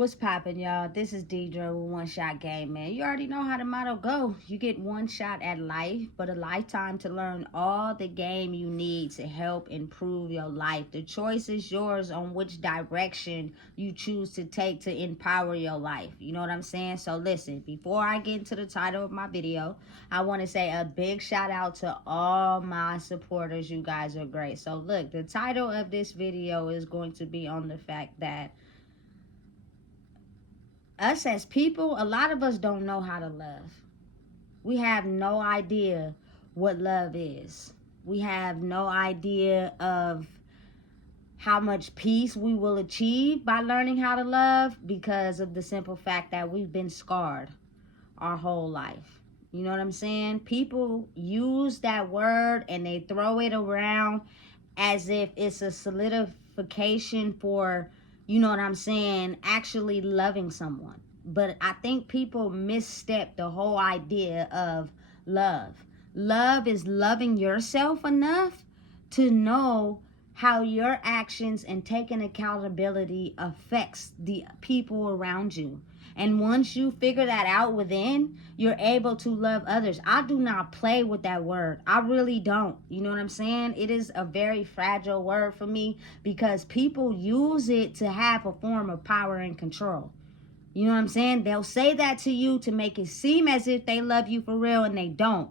What's poppin', y'all? This is Deidre with One Shot Game, man. You already know how the motto go. You get one shot at life, but a lifetime to learn all the game you need to help improve your life. The choice is yours on which direction you choose to take to empower your life. You know what I'm saying? So listen, before I get into the title of my video, I want to say a big shout out to all my supporters. You guys are great. So look, the title of this video is going to be on the fact that us as people, a lot of us don't know how to love. We have no idea what love is. We have no idea of how much peace we will achieve by learning how to love because of the simple fact that we've been scarred our whole life. You know what I'm saying? People use that word and they throw it around as if it's a solidification for, you know what I'm saying, actually loving someone. But I think people misstep the whole idea of love. Love is loving yourself enough to know how your actions and taking accountability affects the people around you. And once you figure that out within, you're able to love others. I do not play with that word. I really don't. You know what I'm saying? It is a very fragile word for me because people use it to have a form of power and control. You know what I'm saying? They'll say that to you to make it seem as if they love you for real, and they don't.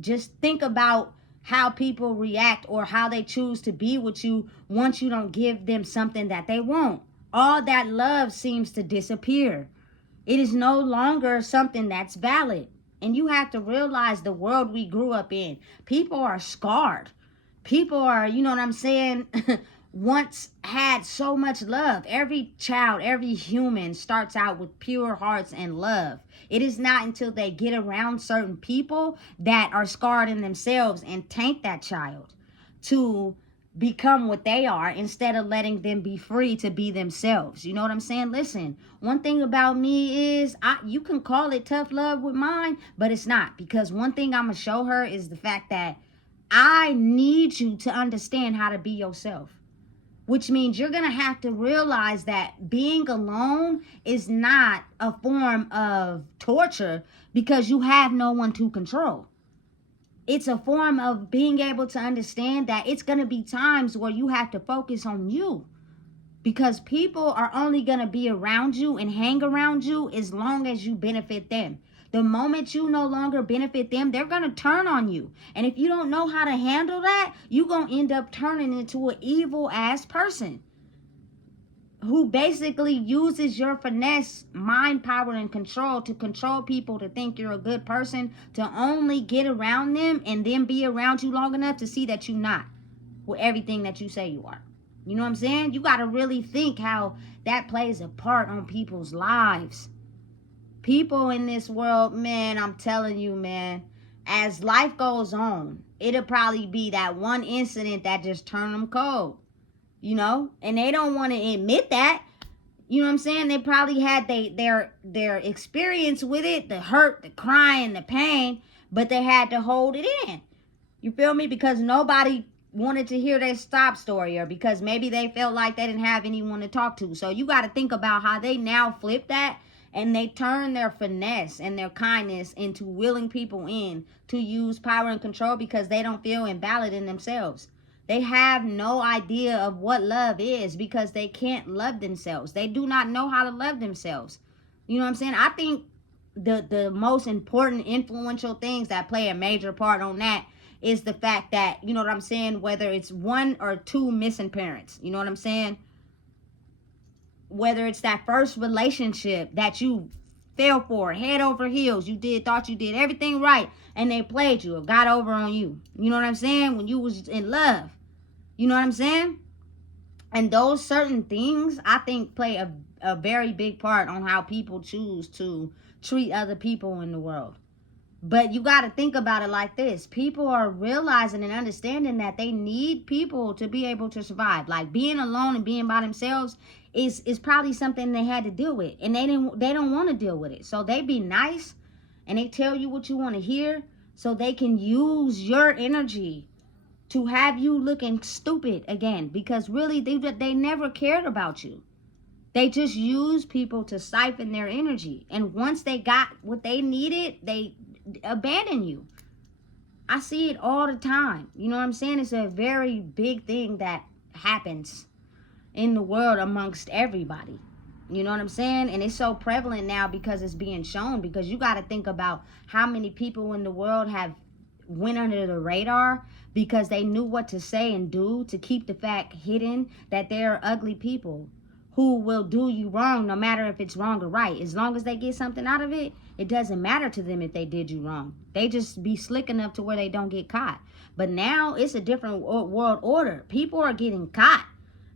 Just think about how people react or how they choose to be with you once you don't give them something that they want. All that love seems to disappear. It is no longer something that's valid. And you have to realize the world we grew up in. People are scarred. People are, you know what I'm saying, once had so much love. Every child, every human starts out with pure hearts and love. It is not until they get around certain people that are scarred in themselves and taint that child to become what they are instead of letting them be free to be themselves. You know what I'm saying? Listen, one thing about me is you can call it tough love with mine, but it's not, because one thing I'm gonna show her is the fact that I need you to understand how to be yourself, which means you're gonna have to realize that being alone is not a form of torture because you have no one to control. It's a form of being able to understand that it's going to be times where you have to focus on you, because people are only going to be around you and hang around you as long as you benefit them. The moment you no longer benefit them, they're going to turn on you. And if you don't know how to handle that, you're going to end up turning into an evil ass person who basically uses your finesse, mind, power, and control to control people to think you're a good person, to only get around them and then be around you long enough to see that you're not with everything that you say you are. You know what I'm saying? You got to really think how that plays a part on people's lives. People in this world, man, I'm telling you, man, as life goes on, it'll probably be that one incident that just turned them cold. You know, and they don't want to admit that. You know what I'm saying? They probably had their experience with it, the hurt, the crying, the pain, but they had to hold it in. You feel me? Because nobody wanted to hear their stop story, or because maybe they felt like they didn't have anyone to talk to. So you got to think about how they now flip that, and they turn their finesse and their kindness into willing people in to use power and control because they don't feel invalid in themselves. They have no idea of what love is because they can't love themselves. They do not know how to love themselves. You know what I'm saying? I think the most important influential things that play a major part on that is the fact that, you know what I'm saying, whether it's one or two missing parents, you know what I'm saying? Whether it's that first relationship that you fell for head over heels, thought you did everything right, and they played you or got over on you. You know what I'm saying? When you was in love. You know what I'm saying? And those certain things, I think, play a very big part on how people choose to treat other people in the world. But you got to think about it like this. People are realizing and understanding that they need people to be able to survive. Like being alone and being by themselves is probably something they had to deal with. And they don't want to deal with it. So they be nice and they tell you what you want to hear so they can use your energy to have you looking stupid again, because really they never cared about you. They just use people to siphon their energy. And once they got what they needed, they abandon you. I see it all the time. You know what I'm saying? It's a very big thing that happens in the world amongst everybody. You know what I'm saying? And it's so prevalent now because it's being shown. Because you got to think about how many people in the world have went under the radar because they knew what to say and do to keep the fact hidden that they're ugly people who will do you wrong no matter if it's wrong or right. As long as they get something out of it, it doesn't matter to them if they did you wrong. They just be slick enough to where they don't get caught. But now it's a different world order. People are getting caught.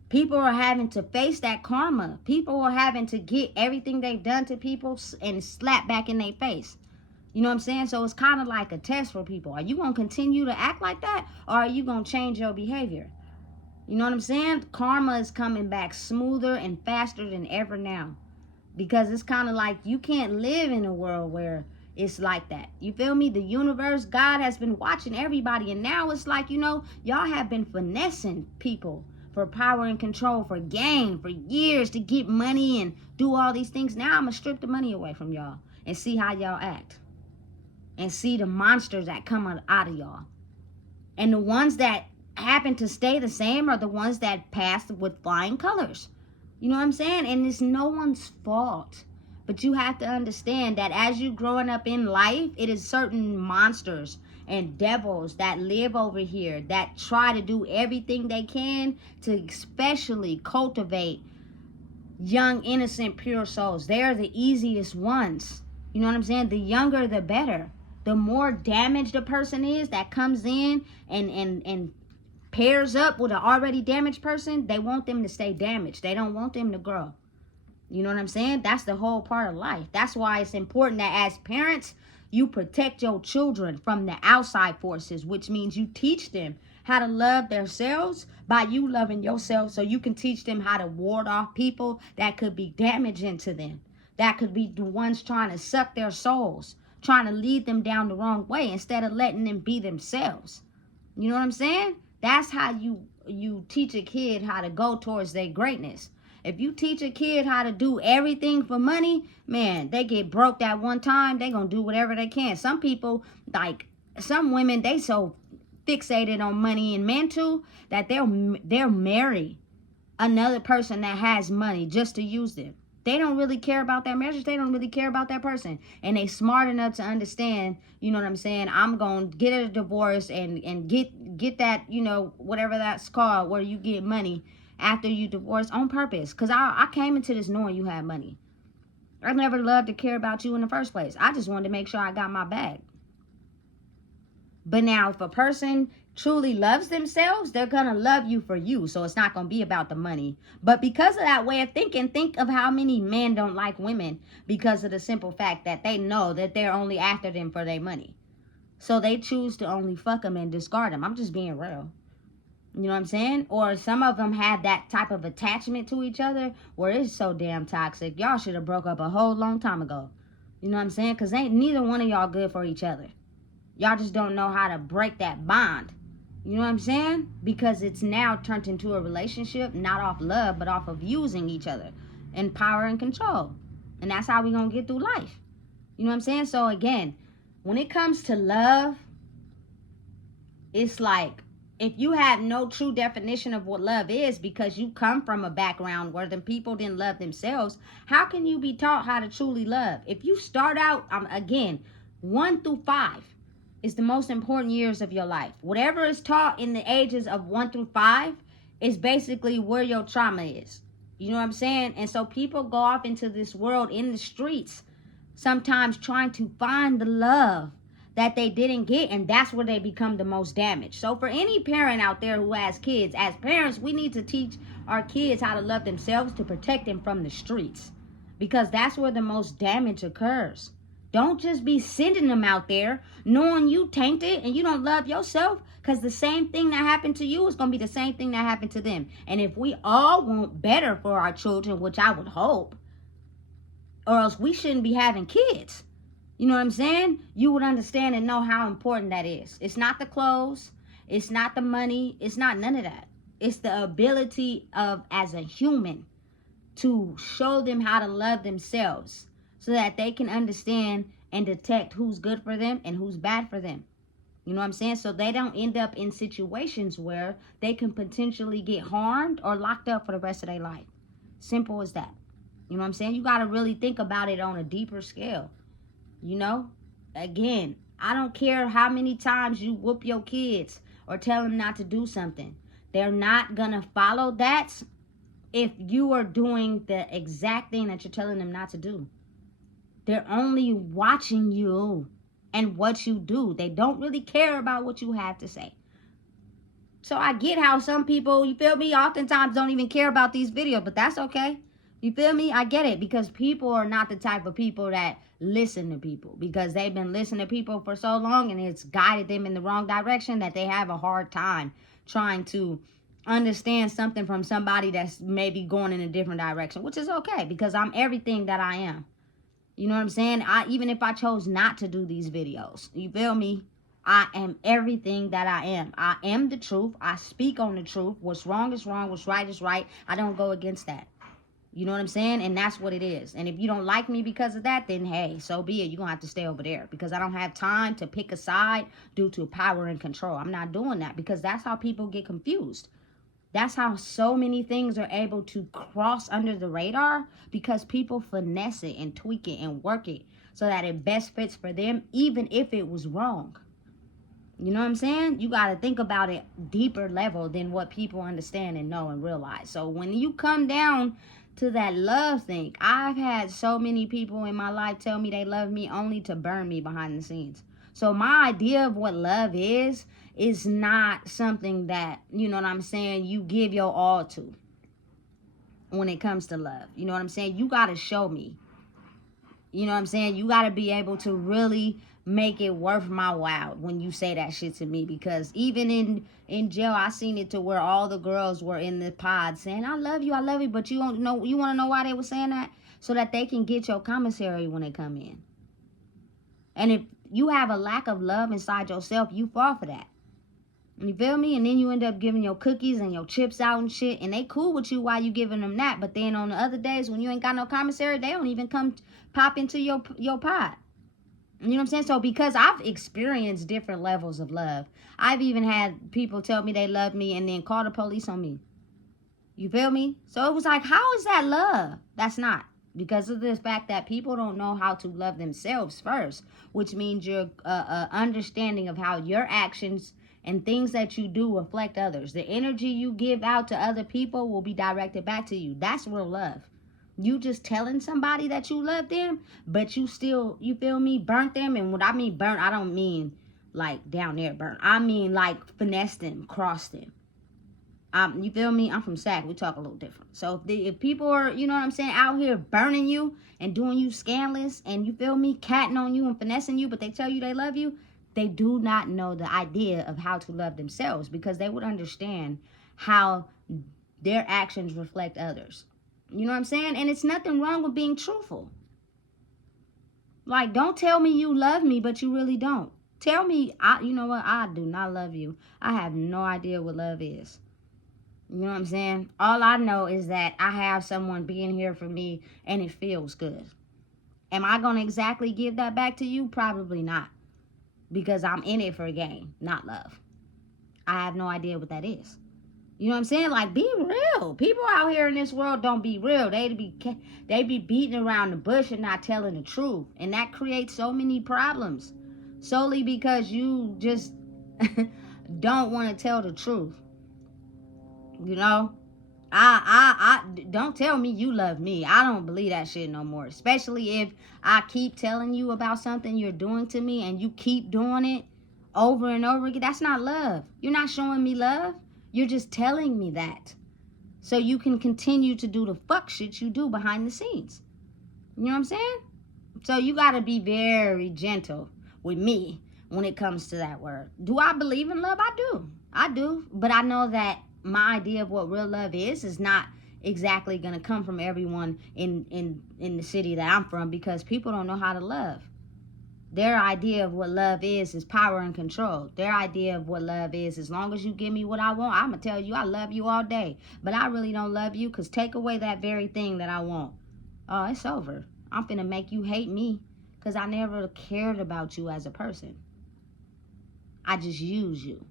People are having to face that karma. People are having to get everything they've done to people and slap back in their face. You know what I'm saying? So it's kind of like a test for people. Are you going to continue to act like that? Or are you going to change your behavior? You know what I'm saying? Karma is coming back smoother and faster than ever now. Because it's kind of like you can't live in a world where it's like that. You feel me? The universe, God has been watching everybody. And now it's like, y'all have been finessing people for power and control, for gain, for years to get money and do all these things. Now I'm going to strip the money away from y'all and see how y'all act. And see the monsters that come out of y'all. And the ones that happen to stay the same are the ones that passed with flying colors. You know what I'm saying? And it's no one's fault. But you have to understand that as you growing up in life, it is certain monsters and devils that live over here that try to do everything they can to especially cultivate young, innocent, pure souls. They are the easiest ones. You know what I'm saying? The younger, the better. The more damaged a person is that comes in and pairs up with an already damaged person, they want them to stay damaged. They don't want them to grow. You know what I'm saying? That's the whole part of life. That's why it's important that as parents, you protect your children from the outside forces, which means you teach them how to love themselves by you loving yourself, so you can teach them how to ward off people that could be damaging to them. That could be the ones trying to suck their souls, trying to lead them down the wrong way instead of letting them be themselves. You know what I'm saying? That's how you teach a kid how to go towards their greatness. If you teach a kid how to do everything for money, man, they get broke that one time, they gonna do whatever they can. Some people, like some women, they so fixated on money, and men too, that they'll marry another person that has money just to use them. They don't really care about that marriage. They don't really care about that person. And they smart enough to understand, you know what I'm saying, I'm going to get a divorce and get that, whatever that's called, where you get money after you divorce on purpose. Because I came into this knowing you had money. I never loved to care about you in the first place. I just wanted to make sure I got my bag. But now if a person truly loves themselves, they're going to love you for you. So it's not going to be about the money. But because of that way of thinking, think of how many men don't like women because of the simple fact that they know that they're only after them for their money. So they choose to only fuck them and discard them. I'm just being real. You know what I'm saying? Or some of them have that type of attachment to each other where it's so damn toxic. Y'all should have broke up a whole long time ago. You know what I'm saying? Because ain't neither one of y'all good for each other. Y'all just don't know how to break that bond. You know what I'm saying? Because it's now turned into a relationship, not off love, but off of using each other and power and control. And that's how we going to get through life. You know what I'm saying? So again, when it comes to love, it's like, if you have no true definition of what love is because you come from a background where the people didn't love themselves, how can you be taught how to truly love? If you start out, again, 1 through 5 is the most important years of your life. Whatever is taught in the ages of 1 through 5 is basically where your trauma is. You know what I'm saying? And so people go off into this world in the streets, sometimes trying to find the love that they didn't get, and that's where they become the most damaged. So for any parent out there who has kids, as parents, we need to teach our kids how to love themselves to protect them from the streets, because that's where the most damage occurs. Don't just be sending them out there knowing you tainted and you don't love yourself, because the same thing that happened to you is going to be the same thing that happened to them. And if we all want better for our children, which I would hope, or else we shouldn't be having kids. You know what I'm saying? You would understand and know how important that is. It's not the clothes. It's not the money. It's not none of that. It's the ability of, as a human, to show them how to love themselves so that they can understand and detect who's good for them and who's bad for them. You know what I'm saying? So they don't end up in situations where they can potentially get harmed or locked up for the rest of their life. Simple as that. You know what I'm saying? You got to really think about it on a deeper scale. You know? Again, I don't care how many times you whoop your kids or tell them not to do something. They're not going to follow that if you are doing the exact thing that you're telling them not to do. They're only watching you and what you do. They don't really care about what you have to say. So I get how some people, you feel me, oftentimes don't even care about these videos, but that's okay. You feel me? I get it, because people are not the type of people that listen to people, because they've been listening to people for so long and it's guided them in the wrong direction that they have a hard time trying to understand something from somebody that's maybe going in a different direction, which is okay, because I'm everything that I am. You know what I'm saying? Even if I chose not to do these videos, you feel me? I am everything that I am. I am the truth. I speak on the truth. What's wrong is wrong. What's right is right. I don't go against that. You know what I'm saying? And that's what it is. And if you don't like me because of that, then hey, so be it. You're going to have to stay over there, because I don't have time to pick a side due to power and control. I'm not doing that, because that's how people get confused. That's how so many things are able to cross under the radar, because people finesse it and tweak it and work it so that it best fits for them, even if it was wrong. You know what I'm saying? You got to think about it deeper level than what people understand and know and realize. So when you come down to that love thing, I've had so many people in my life tell me they love me only to burn me behind the scenes. So my idea of what love is not something that, you know what I'm saying, you give your all to when it comes to love. You know what I'm saying? You got to show me. You know what I'm saying? You got to be able to really make it worth my while when you say that shit to me, because even in jail, I seen it to where all the girls were in the pod saying, I love you, but you don't know, you want to know why they were saying that? So that they can get your commissary when they come in. And if you have a lack of love inside yourself, you fall for that. You feel me? And then you end up giving your cookies and your chips out and shit, and they cool with you while you giving them that. But then on the other days when you ain't got no commissary, they don't even come pop into your pot. You know what I'm saying? So because I've experienced different levels of love, I've even had people tell me they love me and then call the police on me. You feel me? So it was like, how is that love? That's not. Because of the fact that people don't know how to love themselves first, which means your understanding of how your actions and things that you do reflect others. The energy you give out to other people will be directed back to you. That's real love. You just telling somebody that you love them, but you still, you feel me, burnt them. And when I mean burnt, I don't mean like down there burnt. I mean like finesse them, cross them. You feel me? I'm from SAC. We talk a little different. So if people are, you know what I'm saying, out here burning you and doing you scandalous and, you feel me, catting on you and finessing you, but they tell you they love you, they do not know the idea of how to love themselves, because they would understand how their actions reflect others. You know what I'm saying? And it's nothing wrong with being truthful. Like, don't tell me you love me, but you really don't. Tell me, you know what, I do not love you. I have no idea what love is. You know what I'm saying? All I know is that I have someone being here for me and it feels good. Am I going to exactly give that back to you? Probably not. Because I'm in it for a game, not love. I have no idea what that is. You know what I'm saying? Like, be real. People out here in this world don't be real. They be beating around the bush and not telling the truth. And that creates so many problems. Solely because you just don't want to tell the truth. You know? I don't tell me you love me. I don't believe that shit no more. Especially if I keep telling you about something you're doing to me and you keep doing it over and over again. That's not love. You're not showing me love. You're just telling me that so you can continue to do the fuck shit you do behind the scenes. You know what I'm saying? So you got to be very gentle with me when it comes to that word. Do I believe in love? I do. But I know that my idea of what real love is not exactly going to come from everyone in the city that I'm from, because people don't know how to love. Their idea of what love is power and control. Their idea of what love is, as long as you give me what I want, I'm going to tell you I love you all day. But I really don't love you, because take away that very thing that I want. Oh, it's over. I'm finna make you hate me, because I never cared about you as a person. I just use you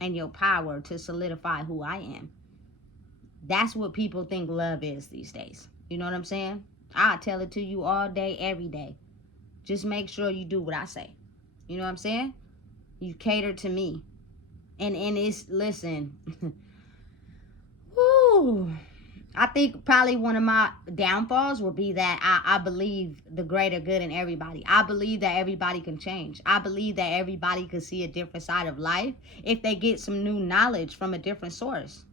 and your power to solidify who I am. That's what people think love is these days. You know what I'm saying? I tell it to you all day, every day. Just make sure you do what I say. You know what I'm saying? You cater to me. And it's, listen. Woo. I think probably one of my downfalls would be that I believe the greater good in everybody. I believe that everybody can change. I believe that everybody can see a different side of life if they get some new knowledge from a different source.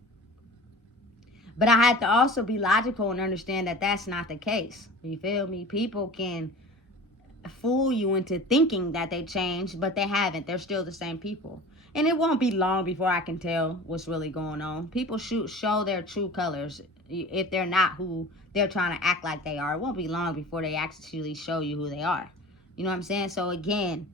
But I had to also be logical and understand that that's not the case. You feel me? People can fool you into thinking that they changed, but they haven't. They're still the same people. And it won't be long before I can tell what's really going on. People show their true colors if they're not who they're trying to act like they are. It won't be long before they actually show you who they are. You know what I'm saying? So again,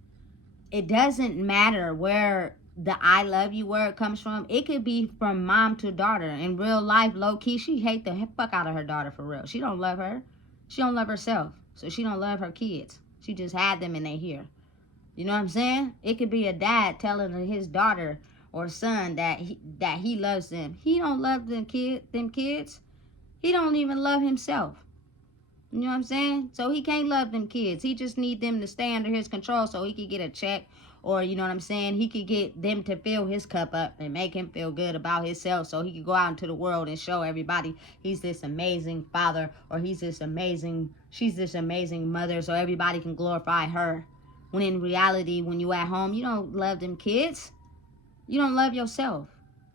it doesn't matter where the I love you word comes from. It could be from mom to daughter. In real life, low key, she hate the fuck out of her daughter for real. She don't love her. She don't love herself. So she don't love her kids. She just had them and they here. You know what I'm saying? It could be a dad telling his daughter or son that he loves them. He don't love them kids. He don't even love himself. You know what I'm saying? So he can't love them kids. He just need them to stay under his control so he could get a check, or you know what I'm saying? He could get them to fill his cup up and make him feel good about himself so he could go out into the world and show everybody he's this amazing father, or she's this amazing mother, so everybody can glorify her. When in reality, when you at home, you don't love them kids. You don't love yourself.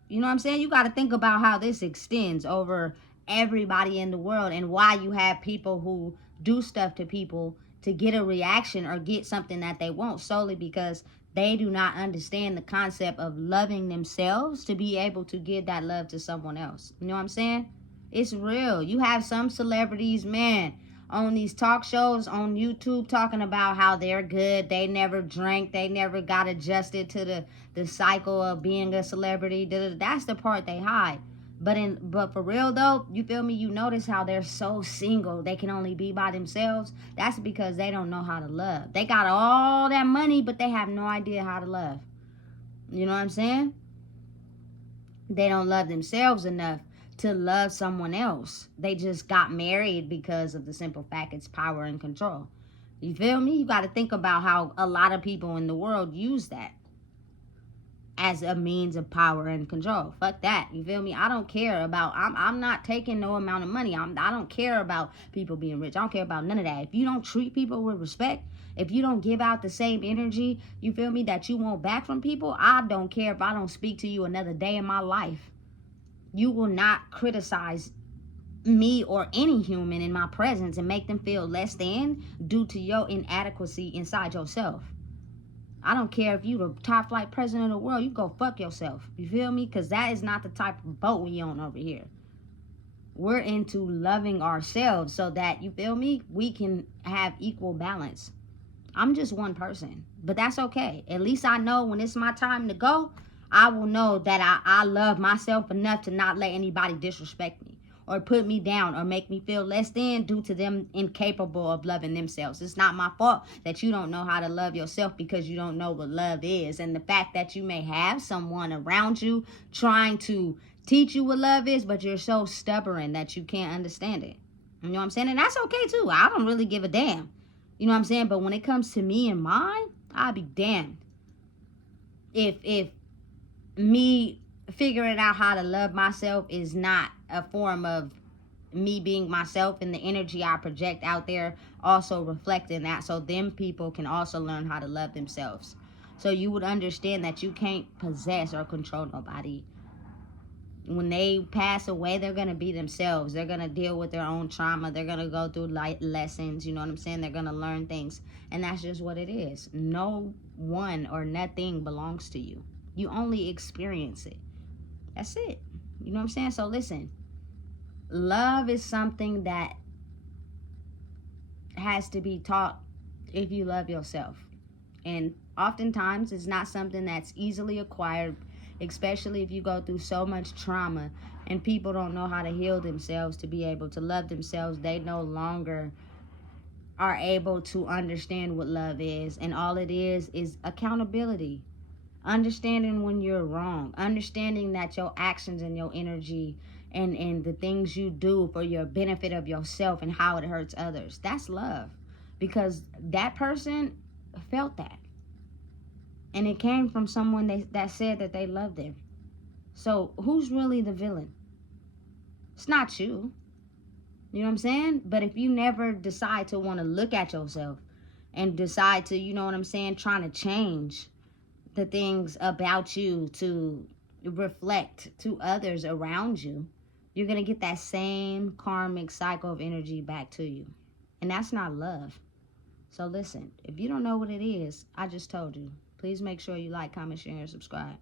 You know what I'm saying? You got to think about how this extends over everybody in the world, and why you have people who do stuff to people to get a reaction or get something that they want, solely because they do not understand the concept of loving themselves to be able to give that love to someone else. You know what I'm saying? It's real. You have some celebrities, man, on these talk shows on YouTube talking about how they're good. They never drank. They never got adjusted to the cycle of being a celebrity. That's the part they hide. But for real though, you feel me? You notice how they're so single. They can only be by themselves. That's because they don't know how to love. They got all that money, but they have no idea how to love. You know what I'm saying? They don't love themselves enough to love someone else. They just got married because of the simple fact it's power and control. You feel me? You got to think about how a lot of people in the world use that as a means of power and control. Fuck that. You feel me? I don't care about, I'm not taking no amount of money. I don't care about people being rich. I don't care about none of that. If you don't treat people with respect, if you don't give out the same energy, you feel me, that you want back from people, I don't care if I don't speak to you another day in my life. You will not criticize me or any human in my presence and make them feel less than due to your inadequacy inside yourself. I don't care if you the top flight president of the world. You go fuck yourself. You feel me? Because that is not the type of boat we on over here. We're into loving ourselves so that, you feel me, we can have equal balance. I'm just one person, but that's okay. At least I know when it's my time to go, I will know that I love myself enough to not let anybody disrespect me or put me down or make me feel less than due to them incapable of loving themselves. It's not my fault that you don't know how to love yourself because you don't know what love is. And the fact that you may have someone around you trying to teach you what love is, but you're so stubborn that you can't understand it. You know what I'm saying? And that's okay too. I don't really give a damn. You know what I'm saying? But when it comes to me and mine, I'll be damned if me figuring out how to love myself is not a form of me being myself, and the energy I project out there also reflecting that, so them people can also learn how to love themselves. So you would understand that you can't possess or control nobody. When they pass away, they're going to be themselves. They're going to deal with their own trauma. They're going to go through life lessons. You know what I'm saying? They're going to learn things. And that's just what it is. No one or nothing belongs to you. You only experience it. That's it. You know what I'm saying? So listen, love is something that has to be taught if you love yourself. And oftentimes it's not something that's easily acquired, especially if you go through so much trauma and people don't know how to heal themselves to be able to love themselves. They no longer are able to understand what love is. And all it is accountability. Understanding when you're wrong. Understanding that your actions and your energy and the things you do for your benefit of yourself and how it hurts others. That's love. Because that person felt that. And it came from someone that said that they loved them. So who's really the villain? It's not you. You know what I'm saying? But if you never decide to want to look at yourself and decide to, you know what I'm saying, trying to change the things about you to reflect to others around you, you're going to get that same karmic cycle of energy back to you. And that's not love. So listen, if you don't know what it is, I just told you. Please make sure you like, comment, share, and subscribe.